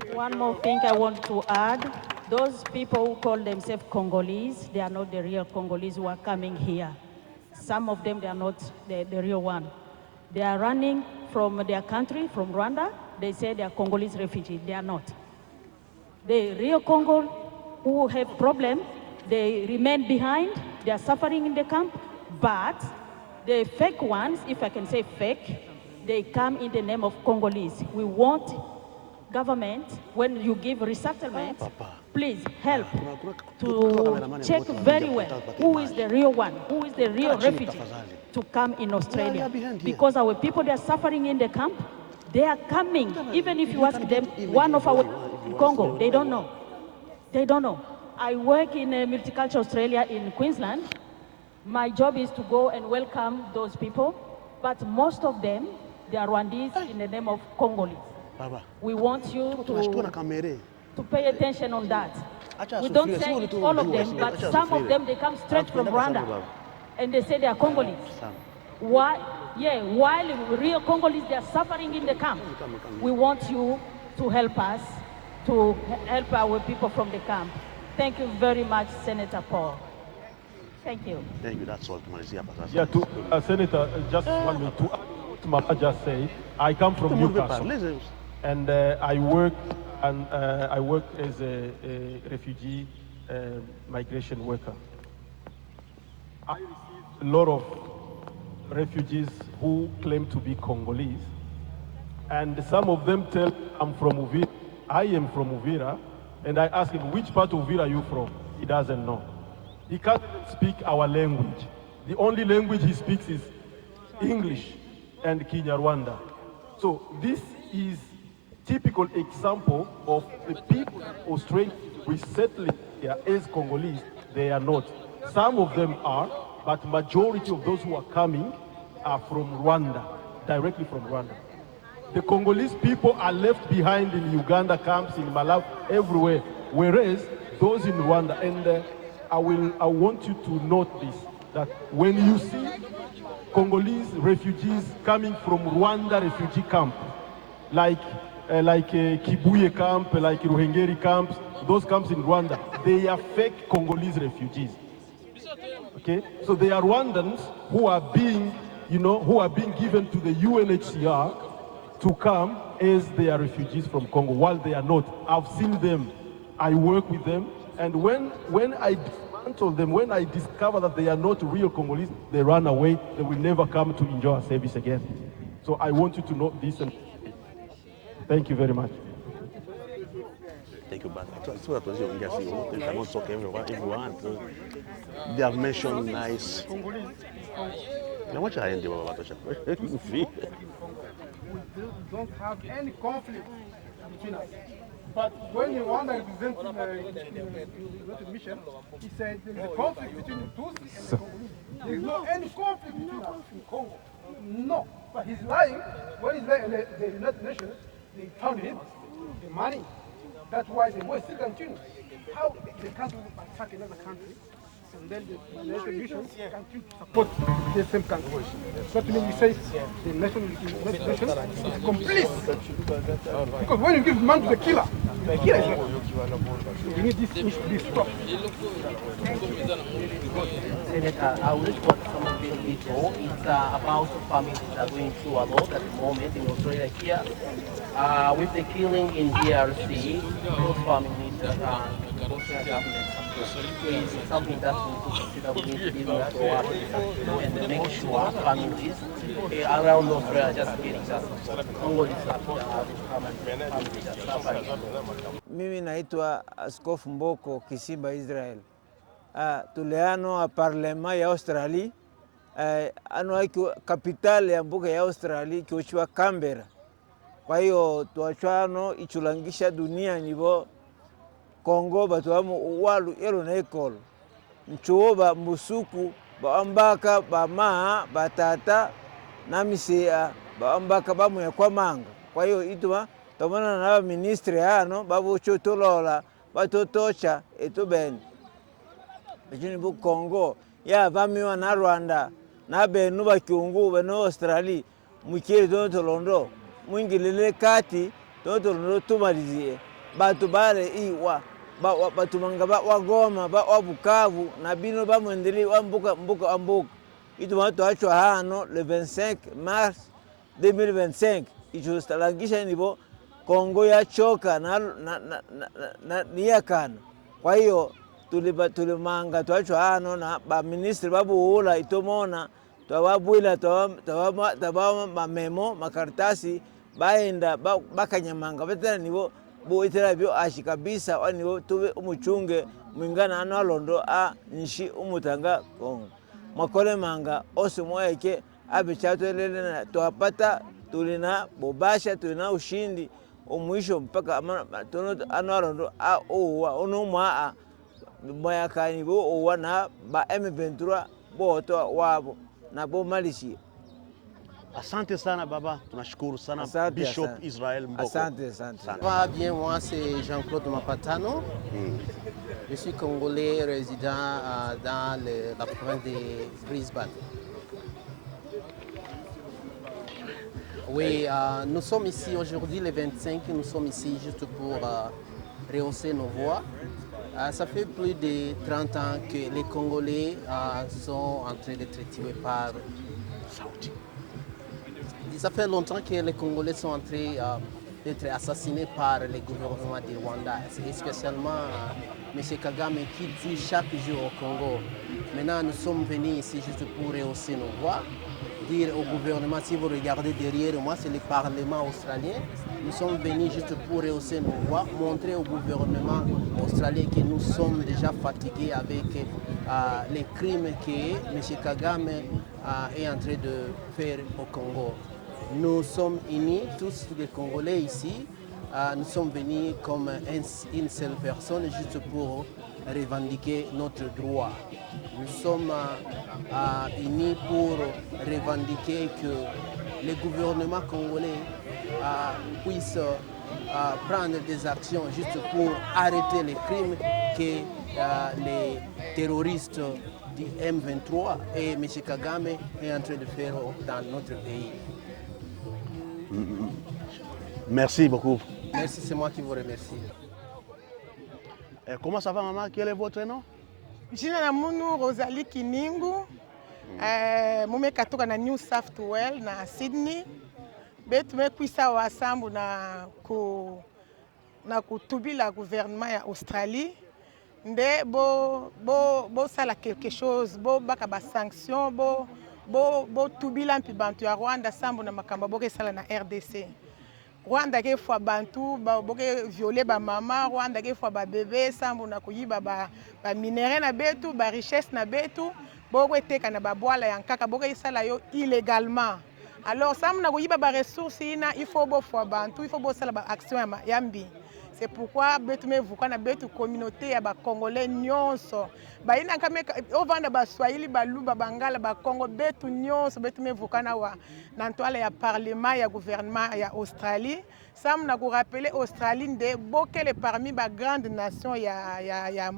you. One more thing I want to add. Those people who call themselves Congolese, they are not the real Congolese who are coming here. Some of them, they are not the real one. They are running from their country, from Rwanda. They say they are Congolese refugees. They are not. The real Congo who have problems, they remain behind. They are suffering in the camp. But the fake ones, if I can say fake, they come in the name of Congolese. We want government, when you give resettlement, please help to check very well who is the real one, who is the real refugee to come in Australia. Because our people, they are suffering in the camp. They are coming. Even if you ask them, one of our Congo, they don't know. They don't know. I work in Multicultural Australia in Queensland. My job is to go and welcome those people, but most of them, they are Rwandese in the name of Congolese. We want you to pay attention on that. We don't say it's all of them, but some of them, they come straight from Rwanda, and they say they are Congolese. Why? Yeah, while real Congolese, they are suffering in the camp. We want you to help us, to help our people from the camp. Thank you very much, Senator Paul. Thank you. Thank you, that's all. Yeah, Senator, just 1 minute. To add what Mama just said, I come from Newcastle, and I work as a refugee migration worker. I received a lot of refugees who claim to be Congolese, and some of them tell I'm from Uvira. I am from Uvira, and I ask him, which part of Uvira are you from? He doesn't know. He can't even speak our language. The only language he speaks is English and Kinyarwanda. So this is typical example of the people in Australia resettling here as Congolese. They are not. Some of them are, but majority of those who are coming are from Rwanda, directly from Rwanda. The Congolese people are left behind in Uganda camps, in Malawi, everywhere, whereas those in Rwanda, and I want you to note this, that when you see Congolese refugees coming from Rwanda refugee camp, like Kibuye camp, like Ruhengeri camps, those camps in Rwanda, they are fake Congolese refugees. Okay, so they are Rwandans who are being, who are being given to the UNHCR to come as they are refugees from Congo, while they are not. I've seen them, I work with them, and when I dismantle them, when I discover that they are not real Congolese, they run away. They will never come to enjoy our service again. So I want you to note this, and thank you very much. Thank you, but you cannot talk everyone if you want. They have mentioned nice. We don't have any conflict between us. But when you want to represent the mission, he said there is a conflict between the Tutsi and the Congolese. There is no any conflict between us in Congo. No. But he's lying. When he's lying, the United Nations, they found him the money. That's why they will still continue. How the country will attack another country, and then the United Nations continue to support the same country. So to me, we say the United Nations is complice. Because when you give money to the killer is not. We need this issue to be stopped. Senator, I wish what some of these people, it's about families that are going through a lot at the moment in Australia here. With the killing in DRC, those families that are Australian government is something that we consider we need to be able to work and make sure families around Australia just getting that Congolese Mimi naitwa Askofu Mboko Kisimba Israel. Tuliano a parlema ya Australia, ano capital ya mbuga ya Australia kiochwa Canberra. Kwa hiyo tuachano ichulangisha dunia nibo Kongo batuamu walu elo na ekolo. Mchuoba musuku baambaka bamaa batata namisea baambaka bamu ya kwa manga. Kwa hiyo ituma tomona na ministre ano babu chotolola batotocha etubeni ejini bu Congo ya vamiwa na Rwanda na benu bakiungu beno Australia mukiri tolondo mwingilile kati tolondo tumalizie batu bale iwa batu mangaba wa Goma ba wa Bukavu na bino ba mwendeli wa mbuka itu watu achwa hano le 25 mars 2025 icho stalangisha nibo Kongo ya choka na niyakana. Kwa hiyo tulimanga tuachwa hano na ba ministri babuula itomona twababuila twaba mamemo makartasi baenda bakanyamanga betera nibo boitera byo ashi kabisa wanibo tube umuchunge mwingana ano alondo a nshi umutanga Kongo makole manga ose moyeke abichatwelele na twapata tulina bobasha tulina ushindi omwisho mpaka ano alondo a owa onomwa moyakani bo owa na ba M23 boto wabo na bo malishia. Asante sana baba, tunashukuru sana. Asante, Bishop asante. Israel Mboko. Asante. Ça va bien, moi c'est Jean-Claude Mapatano. Je suis congolais résident dans la province de Brisbane. Oui, nous sommes ici aujourd'hui le 25, nous sommes ici juste pour rehausser nos voix. Ça fait plus de 30 ans que les Congolais sont en train d'être tués par Saoudi. Ça fait longtemps que les Congolais sont en train d'être assassinés par le gouvernement du Rwanda, et spécialement M. Kagame qui tue chaque jour au Congo. Maintenant, nous sommes venus ici juste pour rehausser nos voix, dire au gouvernement, si vous regardez derrière moi, c'est le Parlement australien. Nous sommes venus juste pour rehausser nos voix, montrer au gouvernement australien que nous sommes déjà fatigués avec les crimes que M. Kagame est en train de faire au Congo. Nous sommes unis, tous les Congolais ici. Nous sommes venus comme une seule personne juste pour revendiquer notre droit. Nous sommes unis pour revendiquer que le gouvernement congolais puisse prendre des actions juste pour arrêter les crimes que les terroristes du M23 et M. Kagame est en train de faire dans notre pays. Merci beaucoup. Merci, c'est moi qui vous remercie. Comment ça va maman? Quel est votre nom? Jina na munu Rosalie Kiningu. Mume katoka na New South Wales na Sydney. Betu mekwisa wasambu na kutubila gouvernement ya Australie. Nde bo sala quelque chose, bo baka ba sanction, bo tubila mpi bantu ya Rwanda sambu na makamba boke sala na RDC. Rwanda ke fwa bantu boke violer ba mama, Rwanda ke fwa ba bébé sambu na kuyiba ba minere na betu, ba richesse na betu, boke teka na ba bwala ya nkaka boke sala yo illégalement. Alors sambu na kuyiba ba ressources ina, il faut bo fwa bantu, il faut bo sala ba action ya mbi. C'est pourquoi betu me vuka na betu communauté ya ba Congolais nyonso. Ba ina kame ovanda ba Swahili ba Luba Bangala ba Congo betu nyonso betu me vuka na wa na ntwala ya parlement ya gouvernement ya Australie. Sam na ko rappeler Australie de bokele parmi ba grande nation ya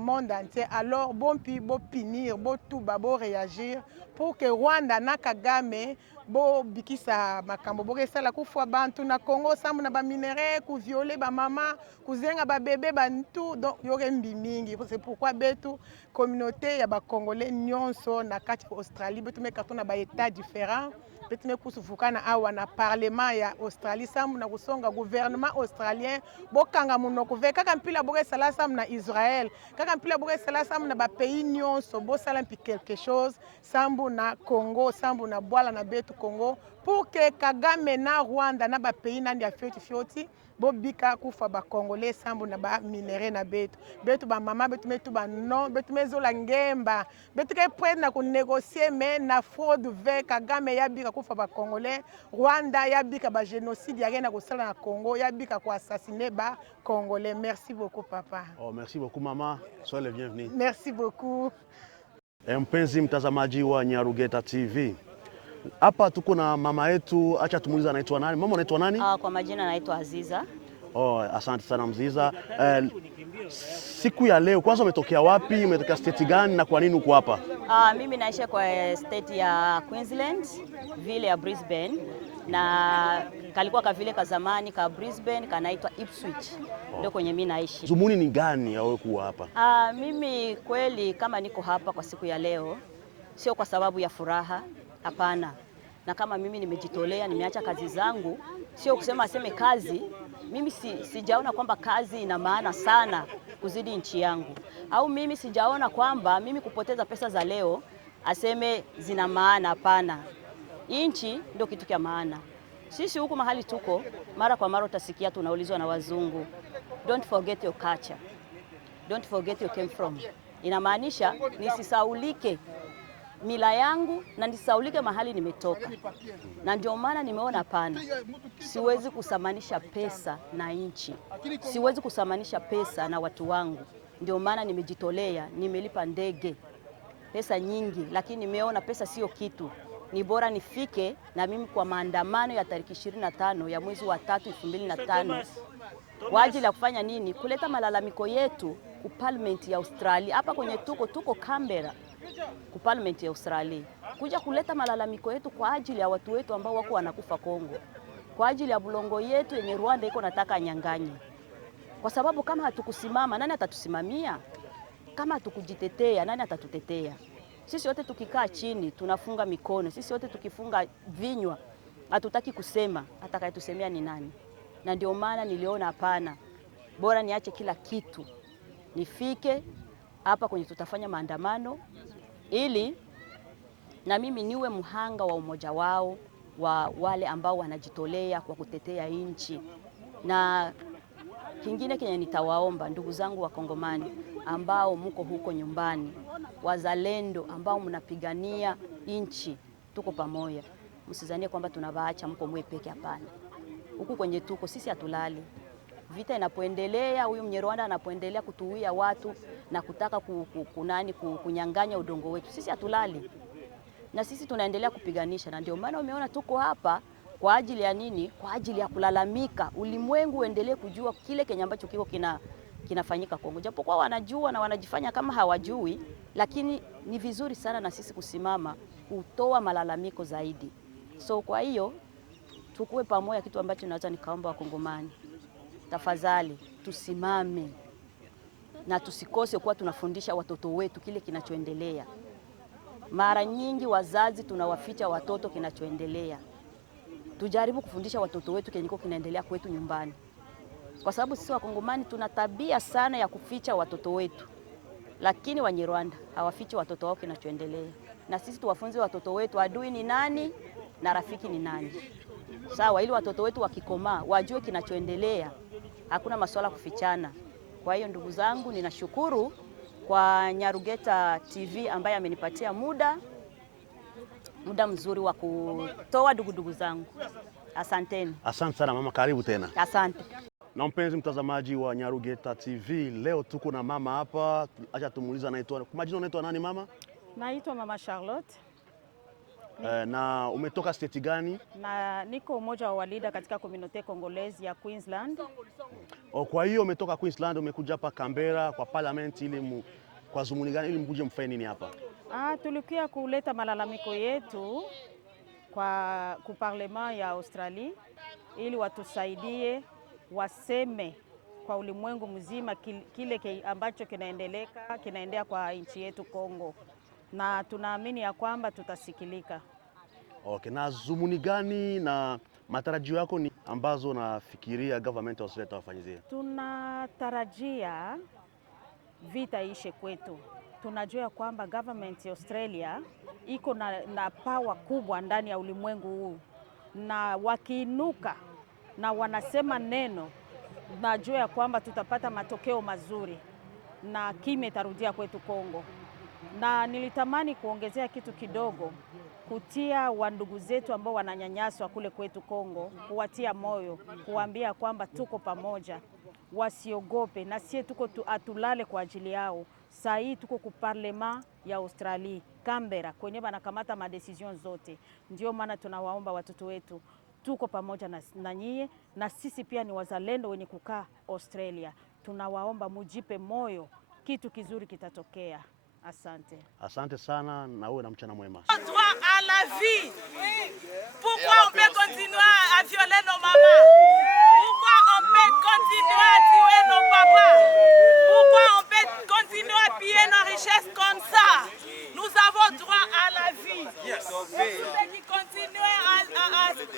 monde entier. Alors bon pi bo punir, bo tout ba bo réagir pour que Rwanda na Kagame bo bikisa makambo boke sala kufwa bantu na Congo sambu na ba minere ku violer ba mama ku zenga ba bébé bantu donc yoke mbi mingi. C'est pourquoi betu communauté ya ba Congolais nyonso na kati Australie betu me katona ba état différent betu me kusufukana awa na parlement ya Australie sambu na kusonga gouvernement australien bokanga munoko ve kaka mpila boke sala sambu na Israël kaka mpila boke sala sambu na ba pays nyonso bo sala mpi quelque chose sambu na Congo sambu na bwala na betu Congo pour que Kagame na Rwanda na ba pays nandi ya fioti bobika kufa ba Congolais sambu na ba minere na betu ba mama betu metu ba non betu mezola ngemba betu ke prêt na ko négocier mais na fraude ve Kagame ya bika kufa ba Congolais Rwanda ya bika ba génocide ya na ko sala na Congo ya bika ko assassiner ba Congolais. Merci beaucoup papa. Oh, merci beaucoup mama. Soyez le bienvenu. Merci beaucoup. Mpenzi mtazamaji wa Nyarugeta TV, Hapa tuko na mama yetu, acha tumuulize anaitwa nani. Mama unaitwa nani? Kwa majina naitwa Aziza. Oh, asante sana Mziza. Siku ya leo kwanza umetokea wapi? Umetokea state gani na kwa nini uko hapa? Mimi naishi kwa state ya Queensland, vile ya Brisbane, na kalikuwa ka vile ka zamani ka Brisbane kanaitwa Ipswich. Ndio kwenye mimi naishi. Zumuni ni gani ya wewe kuwa hapa? Mimi kweli kama niko hapa kwa siku ya leo sio kwa sababu ya furaha, hapana. Na kama mimi nimejitolea, nimeacha kazi zangu, sio kusema aseme kazi, mimi sijaona kwamba kazi ina maana sana kuzidi nchi yangu. Au mimi sijaona kwamba mimi kupoteza pesa za leo aseme zina maana, hapana. Nchi ndio kitu cha maana. Sisi huku mahali tuko, mara kwa mara utasikia tunaulizwa na wazungu, don't forget your culture. Don't forget you came from. Inamaanisha nisisaulike mila yangu na nisaulike mahali nimetoka. Na ndio maana nimeona hapana, siwezi kusamanisha pesa na nchi, siwezi kusamanisha pesa na watu wangu. Ndio maana nimejitolea, nimelipa ndege pesa nyingi, lakini nimeona pesa sio kitu. Ni bora nifike na mimi kwa maandamano ya tariki 25 ya mwezi wa 3 2025 kwa ajili ya kufanya nini? Kuleta malalamiko yetu ku parliament ya Australia. Hapa kwenye tuko Canberra ku parliament ya Australia, kuja kuleta malalamiko yetu kwa ajili ya watu wetu ambao wako wanakufa Kongo, kwa ajili ya bulongo yetu yenye Rwanda iko nataka nyang'anye. Kwa sababu kama hatukusimama, nani atatusimamia? Kama hatukujitetea, nani atatutetea? Sisi wote tukikaa chini tunafunga mikono, sisi wote tukifunga vinywa, hatutaki kusema, atakayetusemea ni nani? Na ndio maana niliona hapana, bora niache kila kitu nifike hapa kwenye tutafanya maandamano, ili na mimi niwe mhanga wa umoja wao, wa wale ambao wanajitolea kwa kutetea nchi. Na kingine kenye nitawaomba ndugu zangu wa Congomani ambao mko huko nyumbani, wazalendo ambao mnapigania nchi, tuko pamoja. Msizanie kwamba tunawaacha mko mwe peke, hapana. Huku kwenye tuko sisi hatulali. Vita inapoendelea, huyu Mnyarwanda anapoendelea kutuuia watu na kutaka kunyang'anya udongo wetu, sisi hatulali. Na sisi tunaendelea kupiganisha, na ndio maana umeona tuko hapa kwa ajili ya nini? Kwa ajili ya kulalamika, ulimwengu uendelee kujua kile kenye ambacho kiko kinafanyika Kongo. Japokuwa wanajua na wanajifanya kama hawajui, lakini ni vizuri sana na sisi kusimama kutoa malalamiko zaidi. So kwa hiyo tukue pamoja, kitu ambacho naweza nikaomba Wakongomani, tafadhali tusimame na tusikose kuwa tunafundisha watoto wetu kile kinachoendelea. Mara nyingi wazazi tunawaficha watoto kinachoendelea. Tujaribu kufundisha watoto wetu kile kinaendelea kwetu nyumbani. Kwa sababu sisi Wakongomani tuna tabia sana ya kuficha watoto wetu. Lakini Wanyarwanda hawafichi watoto wao kinachoendelea. Na sisi tuwafunze watoto wetu adui ni nani na rafiki ni nani. Sawa, ili watoto wetu wakikomaa wajue kinachoendelea. Hakuna masuala kufichana. Kwa hiyo ndugu zangu, ninashukuru kwa Nyarugeta TV ambaye amenipatia muda mzuri wa kutoa dugudugu zangu. Asanteni. Asante sana mama, karibu tena. Asante. Na mpenzi mtazamaji wa Nyarugeta TV, leo tuko na mama hapa, acha tumuuliza anaitwa, kwa majina unaitwa nani mama? Naitwa Mama Charlotte. Na umetoka state gani? Na niko umoja wa walida katika community Congolese ya Queensland. Kwa hiyo umetoka Queensland umekuja hapa Canberra kwa parliament ili kwa zumuni gani, ili mkuje mfanye nini hapa? Tulikuja kuleta malalamiko yetu ku parlement ya Australia ili watusaidie waseme kwa ulimwengu mzima kile ambacho kinaendelea kwa nchi yetu Kongo, na tunaamini ya kwamba tutasikilika. Okay, na zumuni gani na matarajio yako ni ambazo nafikiria government of Australia tawafanyizia? Tunatarajia vita ishe kwetu. Tunajua kwamba government ya Australia iko na power kubwa ndani ya ulimwengu huu, na wakiinuka na wanasema neno, najua kwamba tutapata matokeo mazuri na kimya itarudia kwetu Kongo. Na nilitamani kuongezea kitu kidogo, kutia wandugu zetu ambao wananyanyaswa kule kwetu Kongo, kuwatia moyo, kuambia kwamba tuko pamoja, wasiogope, na sie tuko atulale kwa ajili yao. Saa hii tuko ku parlement ya Australia, cambrera kwenye wanakamata madecision zote. Ndio maana tunawaomba watoto wetu, tuko pamoja na nyie, na sisi pia ni wazalendo wenye kukaa Australia. Tunawaomba mujipe moyo, kitu kizuri kitatokea. Asante. Asante sana na uwe na mchana mwema. Droit à la vie. Pourquoi on peut continuer à violer nos mamans? Pourquoi on peut continuer à tuer nos papas? Pourquoi on peut continuer à piller nos richesses comme ça? Nous avons droit à la vie. Ceux qui continuent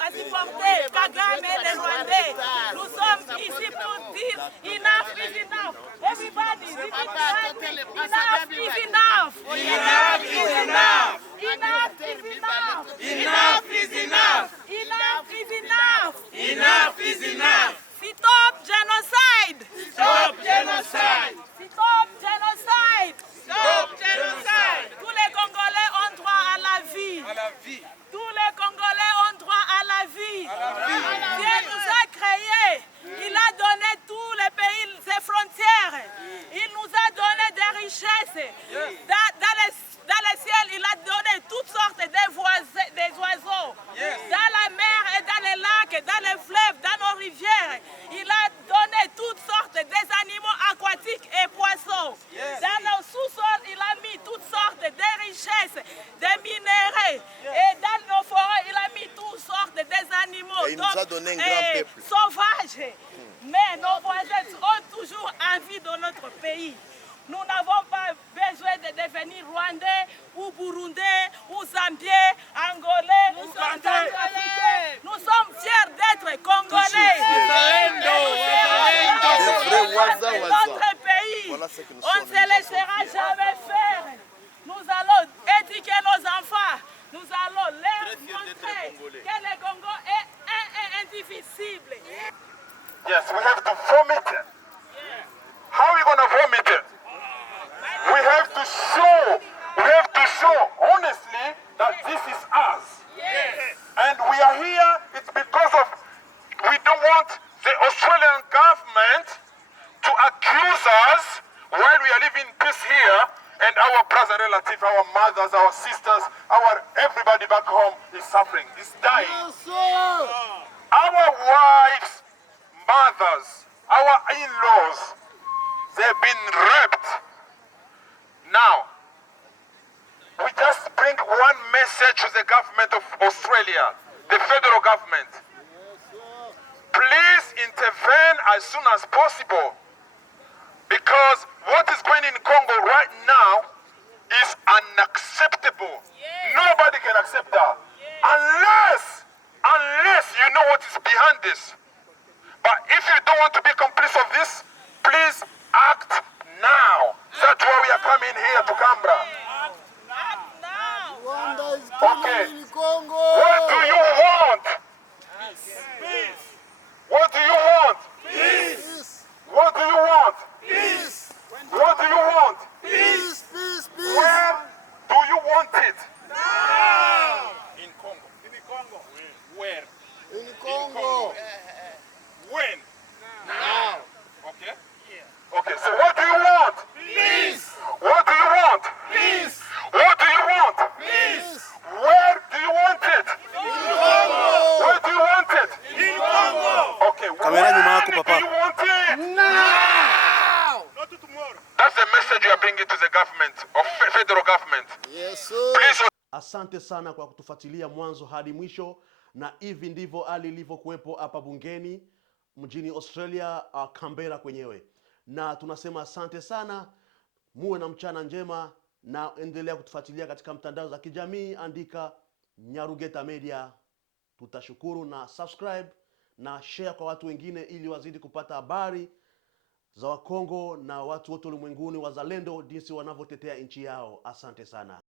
à supporter Kagame et les Rwandais, nous sommes ici pour dire enough is enough. Everybody, enough is enough. Enough is enough. Enough is enough. Enough is enough. Enough is enough. Enough is enough. Stop genocide. Stop genocide. Stop genocide. Stop genocide. Tous les Congolais ont droit à la vie. À la vie. Tous les Congolais ont droit à la vie. Dieu nous a créés. Il a donné tous les pays ses frontières. Il nous a donné des richesses. Dans le ciel, il a donné toutes sortes des oiseaux. Dans la mer et dans les lacs, dans les fleuves, dans nos rivières. Il a donné toutes sortes des animaux aquatiques et poissons. Dans nos sous-sols, il a mis toutes sortes de richesses, des minéraux. Et dans nos forêts, il a mis toutes sortes des animaux. Et il nous a donné un grand peuple. Sauvages. Mais nos voisins ont toujours envie de notre pays. Nous n'avons pas besoin de devenir Rwandais ou Burundais ou Zambiens, Angolais ou Centrafricains. Nous sommes fiers d'être Congolais. Notre pays, on ne se laissera jamais faire. Nous allons éduquer nos enfants. Nous allons leur montrer que le Congo est indivisible. Yes, we have to vomit it. How are we going to vomit it? We have to show honestly that this is us. Yes. And we are here, it's because of, we don't want the Australian government to accuse us while we are living in peace here, and our brothers and relatives, our mothers, our sisters, everybody back home is suffering, is dying. Yes, our wives, mothers, our in-laws, they've been raped. Now, we just bring one message to the government of Australia, the federal government. Please intervene as soon as possible, because what is going in Congo right now is unacceptable. Nobody can accept that. Unless you know what is behind this. But if you don't want to be complice of this, please act now. That's why we are coming here to Canberra. Okay. What do you want? Peace. What do you want? Peace. What do you want? Peace. What do you want? Peace. Peace. Peace. Where do you want it? Now. In Congo. In Congo. Where? In Congo. When? Now. Okay? Okay, so what do you want? Peace. What do you want? Peace. What do you want? Peace. Where do you want it? In Congo. Where do you want it? In Congo. Okay, where do you want it? Now. Not tomorrow. That's the message you are bringing to the government, of federal government. Yes, sir. Please. Asante sana kwa kutufuatilia mwanzo hadi mwisho, na hivi ndivyo hali ilivyokuwepo hapa bungeni mjini Australia, Canberra kwenyewe. Na tunasema asante sana, muwe na mchana njema, na endelea kutufuatilia katika mtandao za kijamii, andika Nyarugeta Media. Tutashukuru, na subscribe na share kwa watu wengine ili wazidi kupata habari za Wakongo na watu wote ulimwenguni wazalendo jinsi wanavyotetea nchi yao. Asante sana.